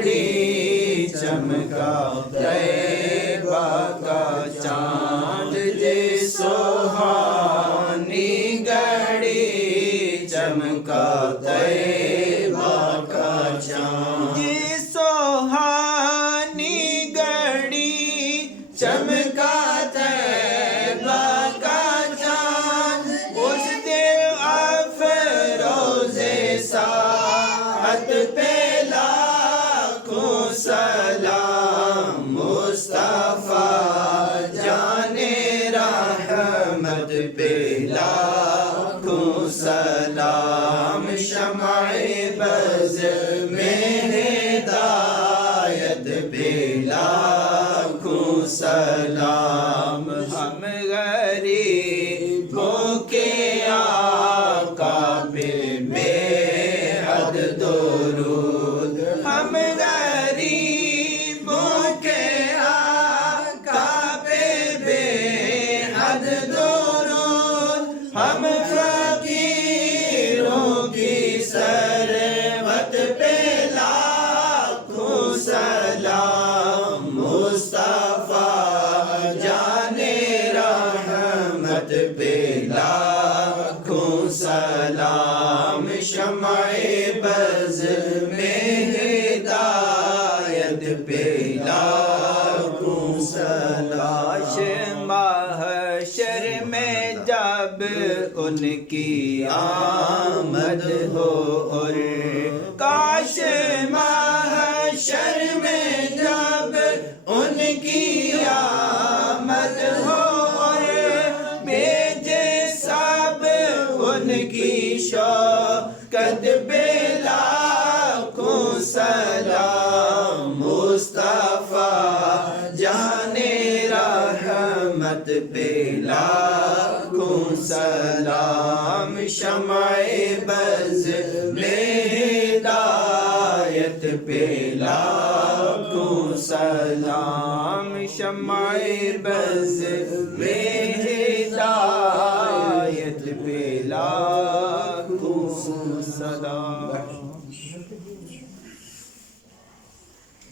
گھڑی چمکا طیبہ کا چاند جی سہانی گھڑی چمکا طیبہ کا چاند جی سہانی گھڑی چمکا طیبہ کا چاند اس دل افروز ساعت پہ لاکھوں سلام مصطفیٰ جان رحمت پہ لاکھوں سلام شمع بز میں ہدایت پہ لاکھوں سلام ہم غریبوں کے آقا پہ بے حد درود ہم غریبوں کے آقا پہ بے حد درود ہم فقیروں کی ثروت پہ لاکھوں سلام مصطفیٰ جان رحمت پہ لاکھوں سلام شمع بز میں ہدایت پہ لاکھوں سلام محشر میں جب ان کی آمد ہو اور کاش محشر میں جب ان کی آمد ہو اور بھیجے سب ان کی شوکت پہ لاکھوں سلام مصطفیٰ جان رحمت پہ لاکھوں سلام شمع بز میں ہدایت پہ لاکھوں سلام شمع بز میں ہدایت